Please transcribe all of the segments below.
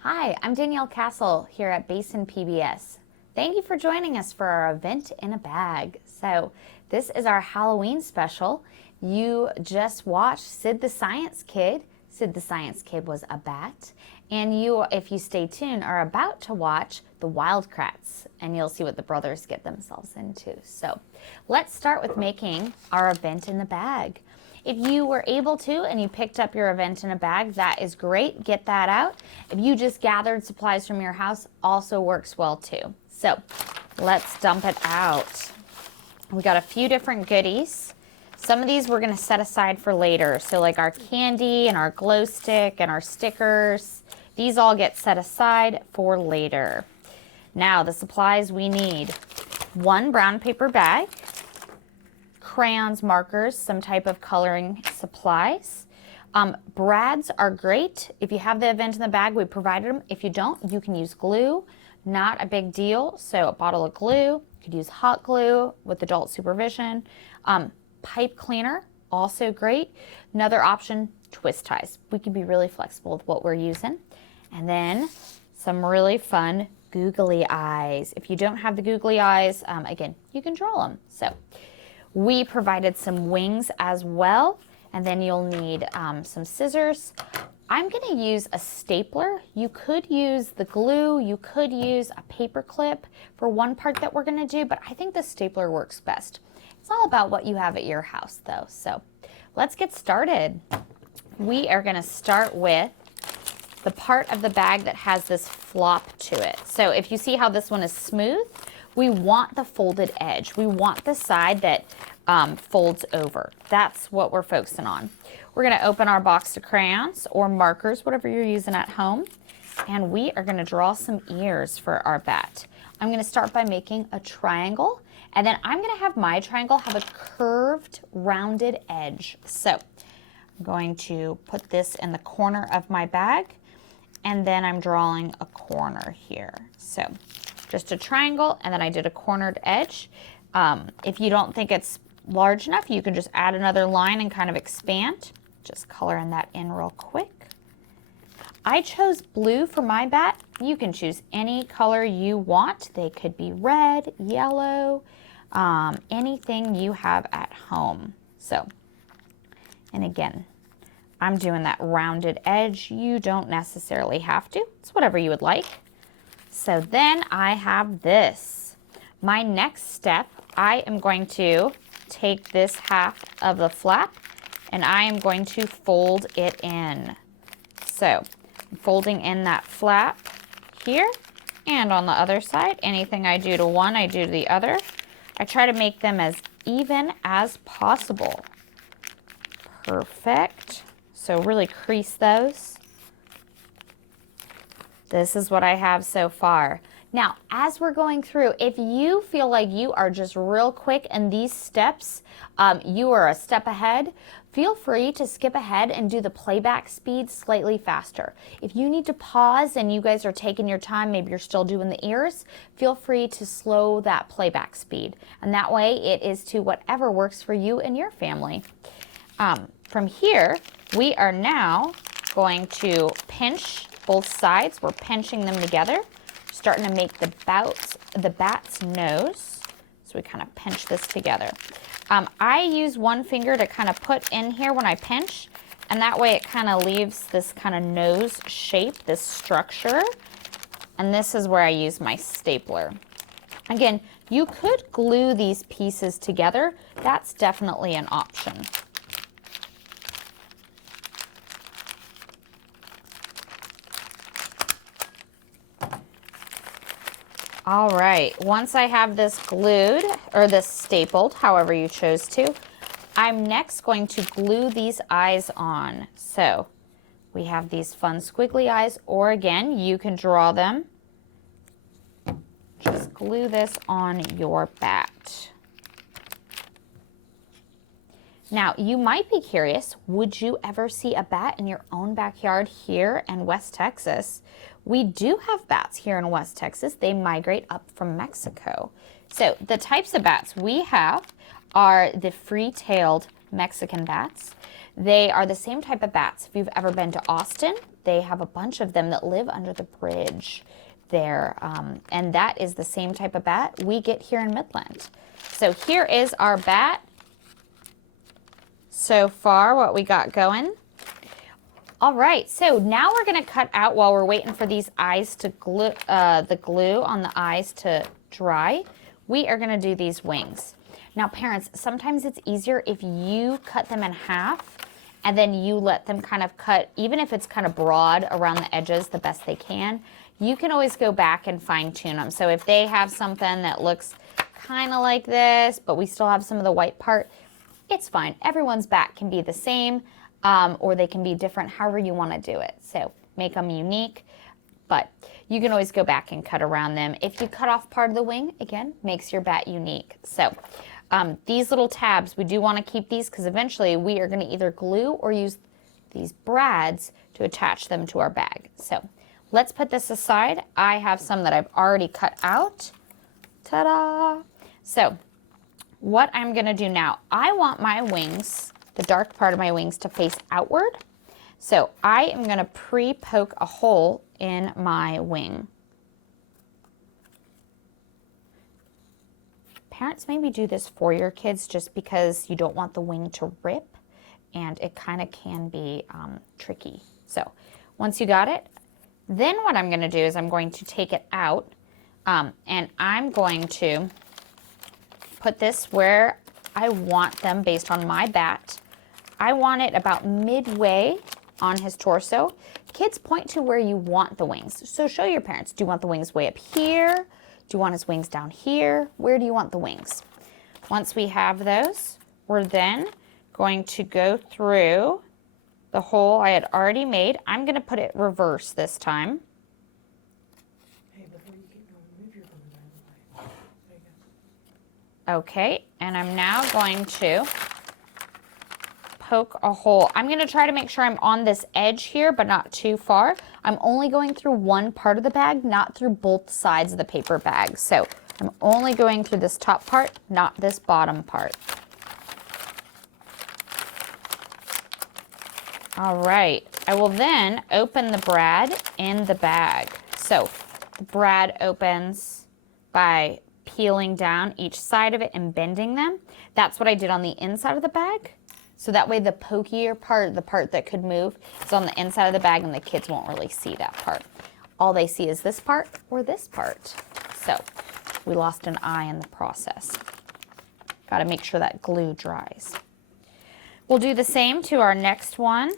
Hi, I'm Danielle Castle here at Basin PBS. Thank you for joining us for our event in a bag. So this is our Halloween special. You just watched Sid the Science Kid. Sid the Science Kid was a bat. And you, if you stay tuned, are about to watch the Wildcrats, and you'll see what the brothers get themselves into. So let's start with making our event in the bag. If you were able to and you picked up your event in a bag, that is great. Get that out. If you just gathered supplies from your house, also works well too. So let's dump it out. We got a few different goodies. Some of these we're going to set aside for later. So like our candy and our glow stick and our stickers, these all get set aside for later. Now the supplies we need: one brown paper bag, crayons, markers, some type of coloring supplies. Brads are great. If you have the event in the bag, we provided them. If you don't, you can use glue. Not a big deal. So a bottle of glue, you could use hot glue with adult supervision. Pipe cleaner, also great. Another option, twist ties. We can be really flexible with what we're using. And then some really fun googly eyes. If you don't have the googly eyes, again, you can draw them. So we provided some wings as well, and then you'll need some scissors. I'm going to use a stapler. You could use the glue, you could use a paper clip for one part that we're going to do, but I think the stapler works best. It's all about what you have at your house though. So let's get started. We are going to start with the part of the bag that has this flop to it. So if you see how this one is smooth, we want the folded edge. We want the side that folds over. That's what we're focusing on. We're going to open our box of crayons or markers, whatever you're using at home, and we are going to draw some ears for our bat. I'm going to start by making a triangle, and then I'm going to have my triangle have a curved, rounded edge. So I'm going to put this in the corner of my bag, and then I'm drawing a corner here. So just a triangle, and then I did a cornered edge. If you don't think it's large enough, you can just add another line and kind of expand. Just coloring that in real quick. I chose blue for my bat. You can choose any color you want. They could be red, yellow, anything you have at home. So, and again, I'm doing that rounded edge. You don't necessarily have to. It's whatever you would like. So then I have this. My next step, I am going to take this half of the flap and I am going to fold it in. So I'm folding in that flap here and on the other side. Anything I do to one, I do to the other. I try to make them as even as possible. Perfect. So really crease those. This is what I have so far. Now, as we're going through, if you feel like you are just real quick in these steps, you are a step ahead, feel free to skip ahead and do the playback speed slightly faster. If you need to pause and you guys are taking your time, maybe you're still doing the ears, feel free to slow that playback speed. And that way it is to whatever works for you and your family. From here, we are now going to pinch both sides. We're pinching them together, starting to make the bat's nose. So we kind of pinch this together. I use one finger to kind of put in here when I pinch, and that way it kind of leaves this kind of nose shape, this structure. And this is where I use my stapler. Again, you could glue these pieces together. That's definitely an option. All right, once I have this glued, or this stapled, however you chose to, I'm next going to glue these eyes on. So we have these fun squiggly eyes, or again, you can draw them. Just glue this on your bat. Now, you might be curious, would you ever see a bat in your own backyard here in West Texas? We do have bats here in West Texas. They migrate up from Mexico. So the types of bats we have are the free-tailed Mexican bats. They are the same type of bats. If you've ever been to Austin, they have a bunch of them that live under the bridge there. And that is the same type of bat we get here in Midland. So here is our bat. So far, what we got going. All right, so now we're gonna cut out while we're waiting for these eyes to glue, the glue on the eyes to dry. We are gonna do these wings. Now parents, sometimes it's easier if you cut them in half and then you let them kind of cut, even if it's kind of broad around the edges the best they can, you can always go back and fine tune them. So if they have something that looks kind of like this, but we still have some of the white part, it's fine. Everyone's bat can be the same. Or they can be different, however you want to do it. So make them unique, but you can always go back and cut around them. If you cut off part of the wing, again, makes your bat unique. So these little tabs, we do want to keep these because eventually we are going to either glue or use these brads to attach them to our bag. So let's put this aside. I have some that I've already cut out. Ta-da! So what I'm going to do now, I want my wings, the dark part of my wings, to face outward. So I am going to pre-poke a hole in my wing. Parents, maybe do this for your kids just because you don't want the wing to rip, and it kind of can be tricky. So once you got it, then what I'm going to do is I'm going to take it out, and I'm going to put this where I want them based on my bat. I want it about midway on his torso. Kids, point to where you want the wings. So show your parents, do you want the wings way up here? Do you want his wings down here? Where do you want the wings? Once we have those, we're then going to go through the hole I had already made. I'm gonna put it reverse this time. Hey, before you keep going, move your phone out of the way. There you go. Okay, and I'm now going to poke a hole. I'm going to try to make sure I'm on this edge here, but not too far. I'm only going through one part of the bag, not through both sides of the paper bag. So I'm only going through this top part, not this bottom part. All right, I will then open the brad in the bag. So the brad opens by peeling down each side of it and bending them. That's what I did on the inside of the bag. So that way the pokier part, the part that could move, is on the inside of the bag and the kids won't really see that part. All they see is this part or this part. So we lost an eye in the process. Got to make sure that glue dries. We'll do the same to our next one.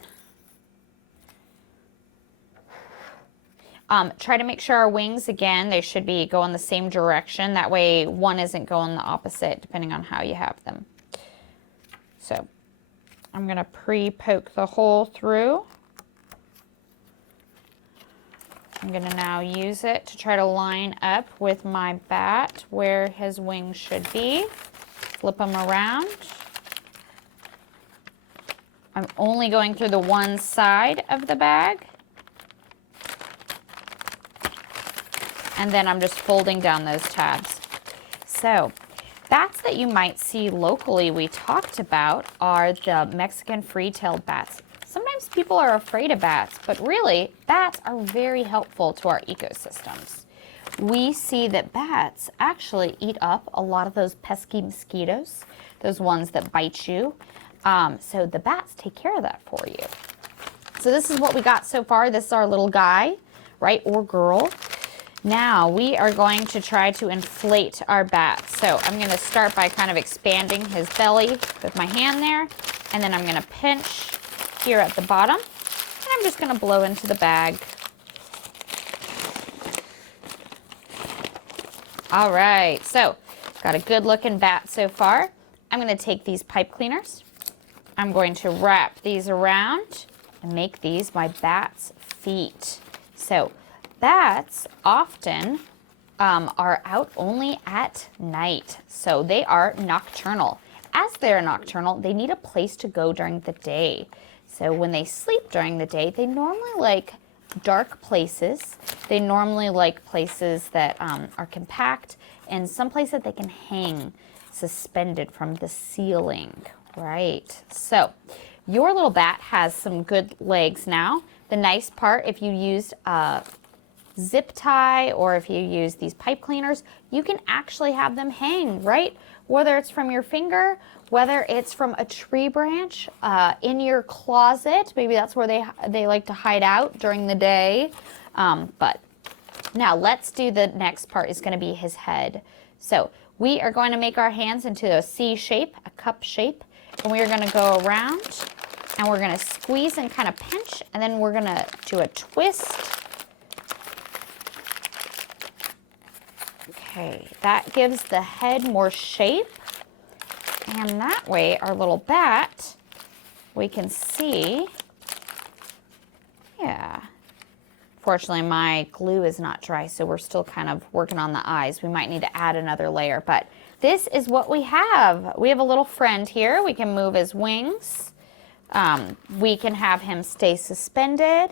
Try to make sure our wings, again, they should be going the same direction. That way one isn't going the opposite depending on how you have them. So I'm going to pre-poke the hole through. I'm going to now use it to try to line up with my bat where his wings should be. Flip them around. I'm only going through the one side of the bag. And then I'm just folding down those tabs. So bats that you might see locally we talked about are the Mexican free-tailed bats. Sometimes people are afraid of bats, but really bats are very helpful to our ecosystems. We see that bats actually eat up a lot of those pesky mosquitoes, those ones that bite you. So the bats take care of that for you. So this is what we got so far. This is our little guy, right, or girl. Now we are going to try to inflate our bat. So I'm going to start by kind of expanding his belly with my hand there, and then I'm going to pinch here at the bottom, and I'm just going to blow into the bag. All right, so got a good looking bat so far. I'm going to take these pipe cleaners. I'm going to wrap these around and make these my bat's feet. So bats often are out only at night, so they are nocturnal. As they're nocturnal, they need a place to go during the day. So when they sleep during the day, they normally like dark places. They normally like places that are compact and some place that they can hang suspended from the ceiling, right? So your little bat has some good legs now. The nice part, if you used a zip tie or if you use these pipe cleaners, you can actually have them hang, right? Whether it's from your finger, whether it's from a tree branch, in your closet, maybe that's where they like to hide out during the day. But now let's do the next part is going to be his head. So we are going to make our hands into a C shape, a cup shape, and we are going to go around and we're going to squeeze and kind of pinch, and then we're going to do a twist. Okay, that gives the head more shape, and that way our little bat, we can see, yeah. Fortunately, my glue is not dry, so we're still kind of working on the eyes. We might need to add another layer, but this is what we have. We have a little friend here. We can move his wings. We can have him stay suspended.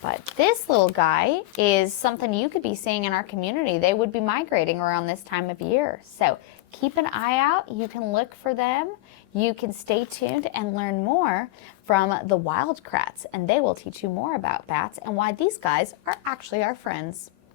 But this little guy is something you could be seeing in our community. They would be migrating around this time of year. So keep an eye out. You can look for them. You can stay tuned and learn more from the Wildcrats, and they will teach you more about bats and why these guys are actually our friends.